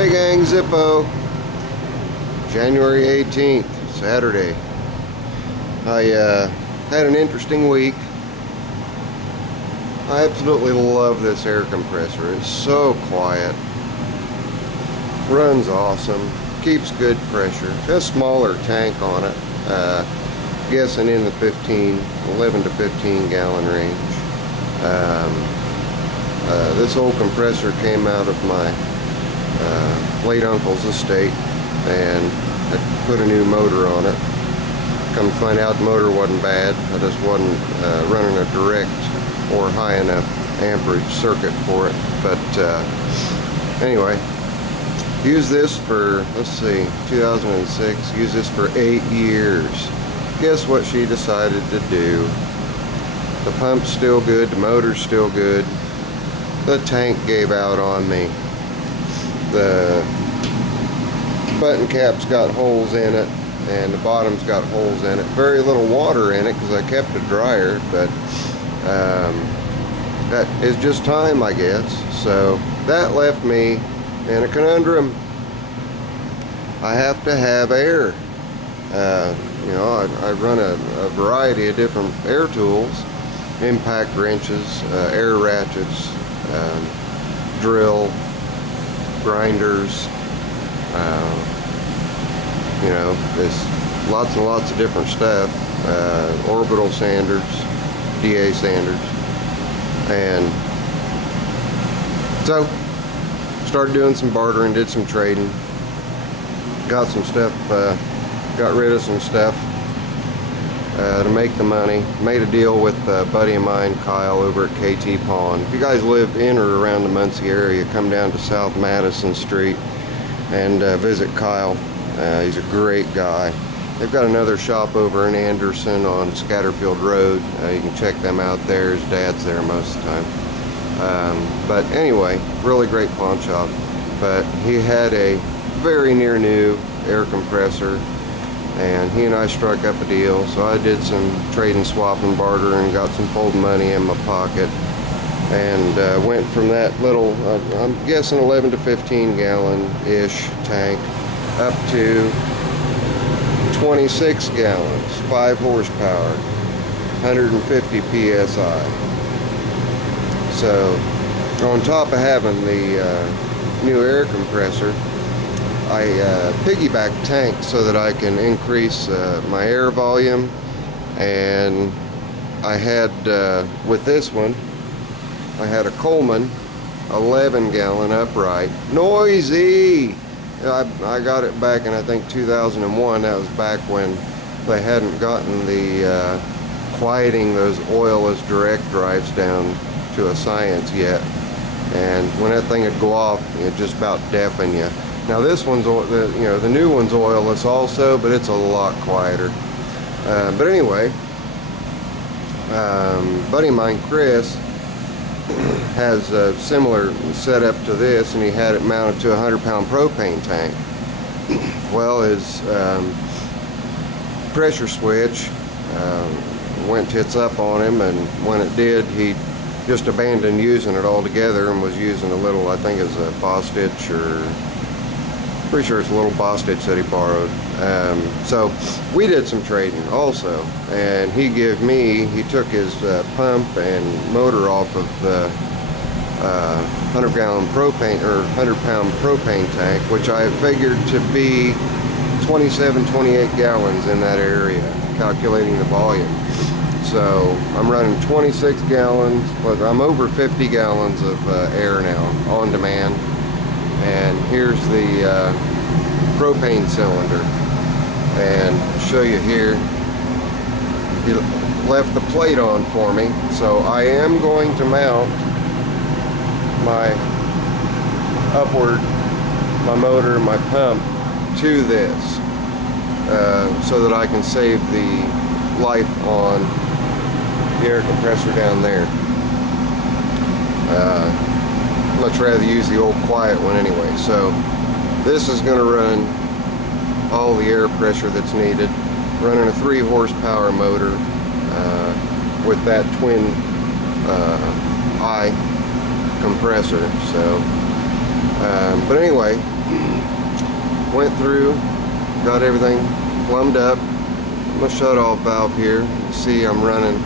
Hey gang, Zippo. January 18th, Saturday. I had an interesting week. I absolutely love this air compressor. It's so quiet. Runs awesome. Keeps good pressure. It's a smaller tank on it. Guessing in the 11 to 15 gallon range. This old compressor came out of my late uncle's estate, and I put a new motor on it. Come to find out, the motor wasn't bad. I just wasn't running a direct or high enough amperage circuit for it. But anyway, used this for, let's see, 2006. Used this for 8 years. Guess what she decided to do? The pump's still good, the motor's still good. The tank gave out on me. The button cap's got holes in it, and the bottom's got holes in it. Very little water in it because I kept it drier, but that is just time, I guess. So that left me in a conundrum. I have to have air. You know, I run a variety of different air tools, impact wrenches, air ratchets, drill, grinders, you know, there's lots and lots of different stuff, orbital sanders, DA sanders, and so started doing some bartering, did some trading, got some stuff, got rid of some stuff to make the money. Made a deal with a buddy of mine, Kyle, over at KT Pond. If you guys live in or around the Muncie area, come down to South Madison Street and visit Kyle. He's a great guy. They've got another shop over in Anderson on Scatterfield Road. You can check them out there. His dad's there most of the time. But anyway, really great pawn shop. But he had a very near new air compressor, and he and I struck up a deal. So I did some trade and swap and barter and got some fold money in my pocket, and went from that little, I'm guessing 11 to 15 gallon ish tank up to 26 gallons, 5 horsepower, 150 psi. So on top of having the new air compressor, I piggyback tank so that I can increase my air volume. And I had, with this one, I had a Coleman 11 gallon upright. Noisy! I got it back in, I think, 2001. That was back when they hadn't gotten the quieting those oilless direct drives down to a science yet. And when that thing would go off, it just about deafen you. Now this one's, you know, the new one's oilless also, but it's a lot quieter. But anyway, buddy of mine, Chris, has a similar setup to this, and he had it mounted to a 100-pound propane tank. Well, his pressure switch went tits up on him, and when it did, he just abandoned using it altogether and was using a little, I think it's a Bostitch, or pretty sure it's a little Bostitch that he borrowed. So we did some trading also, and he took his pump and motor off of the 100-gallon propane, or 100-pound propane tank, which I figured to be 27, 28 gallons in that area, calculating the volume. So I'm running 26 gallons, but I'm over 50 gallons of air now on demand. And here's the propane cylinder, and show you here, he left the plate on for me, so I am going to mount my motor, my pump to this, so that I can save the life on the air compressor down there. Much rather use the old quiet one anyway. So this is going to run all the air pressure that's needed, running a 3 horsepower motor with that twin eye compressor. So but anyway, went through, got everything plumbed up. I'm gonna shut off valve here. You see I'm running,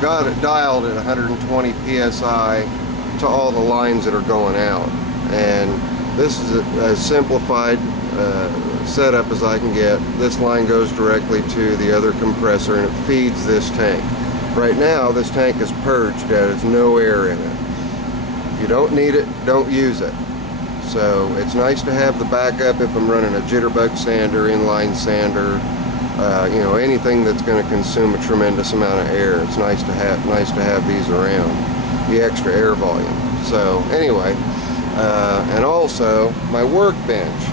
got it dialed at 120 psi to all the lines that are going out, and this is as simplified setup as I can get. This line goes directly to the other compressor and it feeds this tank. Right now this tank is purged, there's no air in it. If you don't need it, don't use it. So it's nice to have the backup if I'm running a jitterbug sander, inline sander, you know, anything that's going to consume a tremendous amount of air. It's nice to have these around, the extra air volume. So anyway, and also my workbench.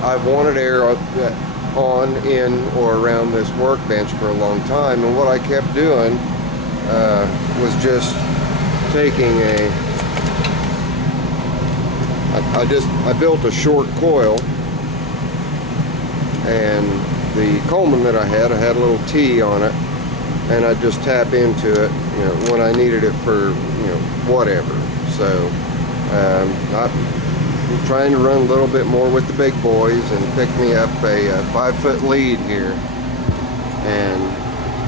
I've wanted air on, in, or around this workbench for a long time, and what I kept doing was just taking I built a short coil, and the Coleman that I had a little T on it, and I just tap into it, you know, when I needed it for, you know, whatever. So I'm trying to run a little bit more with the big boys and pick me up a 5-foot lead here. And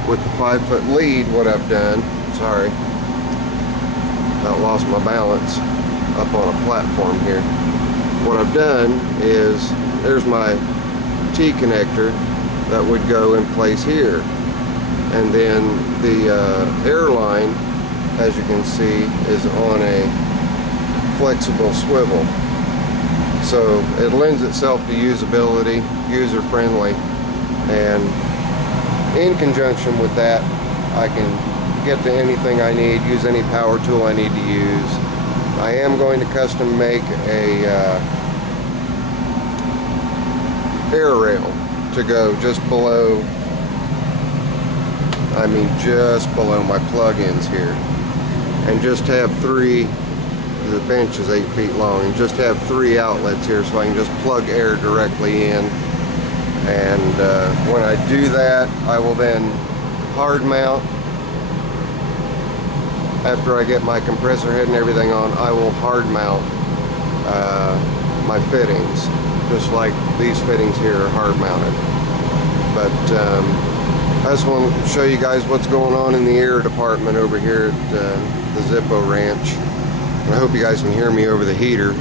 with the 5-foot lead, what I've done, sorry, about lost my balance up on a platform here. What I've done is, there's my T connector that would go in place here, and then the air line, as you can see, is on a flexible swivel, so it lends itself to usability, user friendly, and in conjunction with that I can get to anything I need, use any power tool I need to use. I am going to custom make a air rail to go just below, I mean just below my plug-ins here, and just have three, the bench is 8 feet long, and just have 3 outlets here so I can just plug air directly in. And when I do that, I will then hard mount. After I get my compressor head and everything on, I will hard mount my fittings, just like these fittings here are hard mounted. But I just want to show you guys what's going on in the air department over here at the Zippo Ranch. And I hope you guys can hear me over the heater.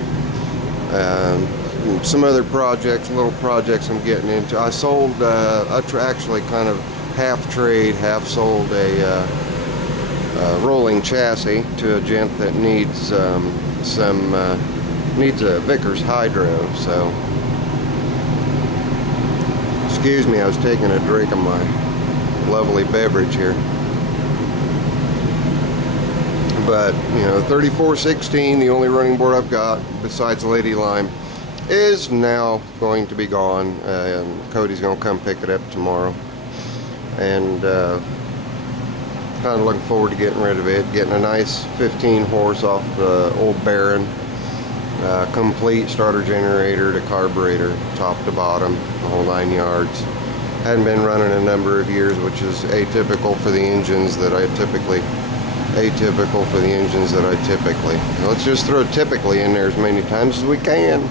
Some other projects, little projects I'm getting into. I sold, actually kind of half trade, half sold a rolling chassis to a gent that needs needs a Vickers Hydro. So excuse me, I was taking a drink of my lovely beverage here. But you know, 3416, the only running board I've got besides Lady Lime, is now going to be gone. Cody's gonna come pick it up tomorrow, and kind of looking forward to getting rid of it, getting a nice 15 horse off the old Baron, complete starter generator to carburetor, top to bottom, the whole 9 yards. Hadn't been running a number of years, which is atypical for the engines that I typically, let's just throw typically in there as many times as we can.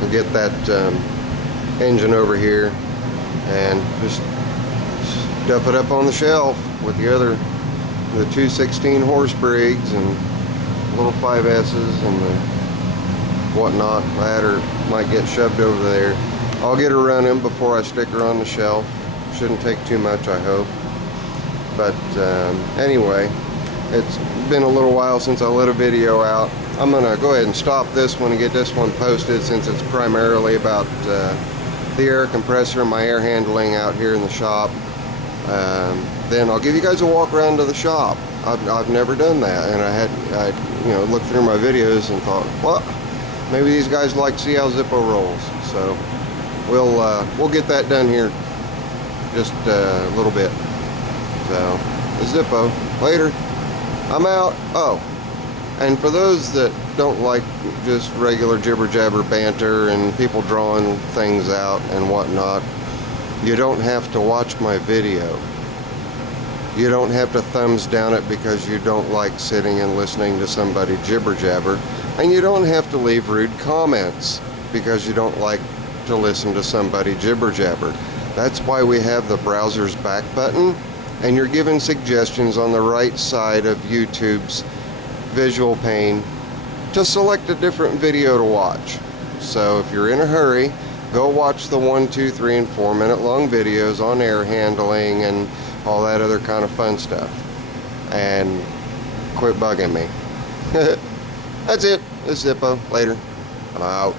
We'll get that engine over here and just stuff it up on the shelf with the 216 horse Briggs and little 5S's and the whatnot. Ladder might get shoved over there. I'll get her running before I stick her on the shelf. Shouldn't take too much, I hope. But anyway, it's been a little while since I let a video out. I'm gonna go ahead and stop this one and get this one posted, since it's primarily about the air compressor and my air handling out here in the shop. Then I'll give you guys a walk around to the shop. I've never done that, and I you know, looked through my videos and thought, well, maybe these guys like to see how Zippo rolls. So we'll get that done here just a little bit. So Zippo, later. I'm out. Oh, and for those that don't like just regular jibber jabber banter and people drawing things out and whatnot, you don't have to watch my video. You don't have to thumbs down it because you don't like sitting and listening to somebody jibber jabber. And you don't have to leave rude comments because you don't like to listen to somebody jibber jabber. That's why we have the browser's back button, and you're given suggestions on the right side of YouTube's visual pane to select a different video to watch. So if you're in a hurry, go watch the 1, 2, 3, and 4 minute long videos on air handling and all that other kind of fun stuff. And quit bugging me. That's it. This is Zippo. Later. I'm out.